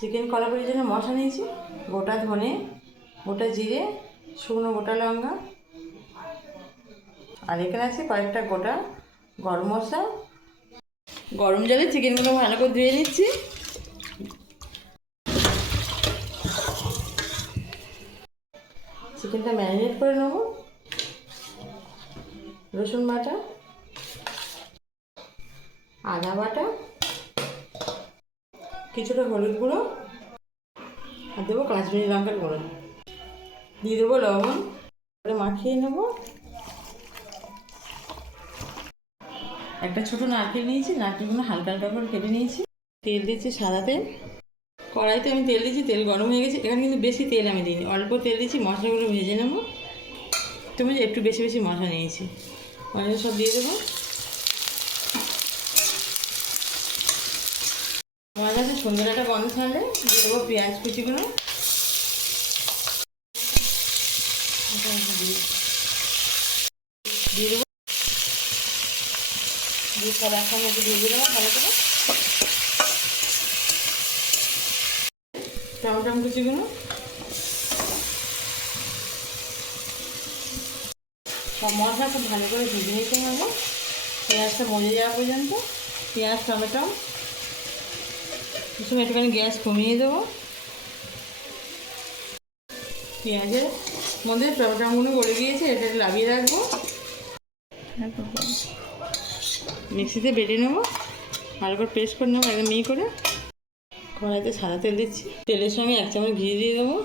Chicken কড়াইয়ের জন্য মশলা নিয়েছি, গোটা ধনে, গোটা জিরে, শুকনো গোটা লঙ্কা, আর এখানে আছে কয়েকটা গোটা গরম মশলা। গরম জলে চিকেনগুলো ভালো করে ধুয়ে নিচ্ছি। চিকেনটা ম্যারিনেট করে নেব। রসুন বাটা, আদা বাটা, কিছুটা হলুদ গুঁড়ো, আর দেবো কাশ্মীরি লঙ্কার গুঁড়ো, দিয়ে দেবো লবণ, করে মাখিয়ে নেব। একটা ছোটো নারকেল নিয়েছি, নারকেলগুলো হালকা হালকা করে কেটে নিয়েছি। তেল দিয়েছি, সাদা তেল। কড়াইতে আমি তেল দিয়েছি, তেল গরম হয়ে গেছে। এখানে কিন্তু বেশি তেল আমি দিইনি, অল্প তেল দিয়েছি। মশলাগুলো ভেজে নেব। তুমি একটু বেশি বেশি মশলা নিয়েছি, মশলা সব দিয়ে দেবো। আমার কাছে সুন্দর একটা গন্ধ ছাড়লে দিয়ে দেবো পেঁয়াজ কুচিগুলো। দিয়ে দেবো, দিয়ে সব একসঙ্গে দিয়ে দেবো ভালো করে। টমেটো কুচিগুলো সব মশলা খুব ভালো করে ভেজে নিতে হবে, পেঁয়াজটা মজে যাওয়া পর্যন্ত। পেঁয়াজ টমেটো সময় একটুখানি গ্যাস কমিয়ে দেবো। পেঁয়াজের মধ্যে টমেটোগুলো গলে গিয়েছে, এটা লাভিয়ে রাখবো। মিক্সিতে বেটে নেবো, ভালো করে পেস্ট করে নেবো একদম মিহি করে। কড়াইতে সাদা তেল দিচ্ছি, তেলের সঙ্গে 1 চামচ ঘি দিয়ে দেবো।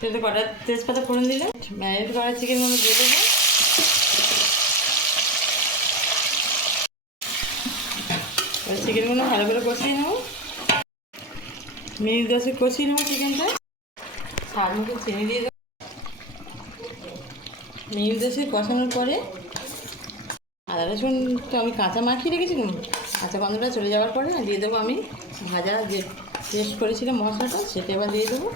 তেলে কটা তেজপাতা ফোড়ন দিলে ম্যারিনেট করা চিকেনগুলো দিয়ে দেবো। এবার চিকেনগুলো ভালো করে কষিয়ে নেবো, মিনিট 10 কষিয়ে নেবো চিকেনটা। স্বাদ মতো চিনি দিয়ে দেবো। মিনিট 10 কষানোর পরে আদা রসুন তো আমি কাঁচা মাখিয়ে রেখেছিলাম, কাঁচা গন্ধটা চলে যাওয়ার পরে দিয়ে দেবো আমি ভাজা যে পেস্ট করেছিলাম মশলাটা, সেটা এবার দিয়ে দেবো।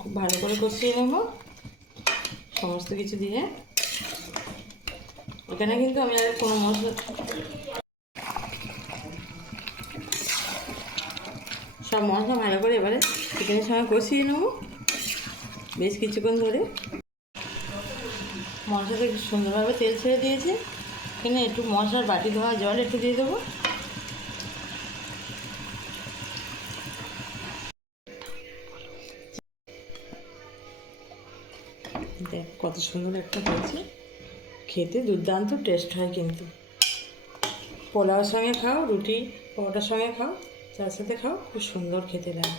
খুব ভালো করে কষিয়ে নেব সমস্ত কিছু দিয়ে। এখানে কিন্তু আমি আর কোনো মশলা, সব মশলা ভালো করে এবারে চিকেনের সঙ্গে কষিয়ে নেব বেশ কিছুক্ষণ ধরে। মশলাতে সুন্দরভাবে তেল ছেড়ে দিয়েছে। এখানে একটু মশলার বাটি ধোয়া জল একটু দিয়ে দেবো। দেখ কত সুন্দর একটা হয়েছে, খেতে দুর্দান্ত টেস্ট হয়। কিন্তু পোলাওর সঙ্গে খাও, রুটি পরোটার সঙ্গে খাও, চার সাথে খাও, খুব সুন্দর খেতে লাগে।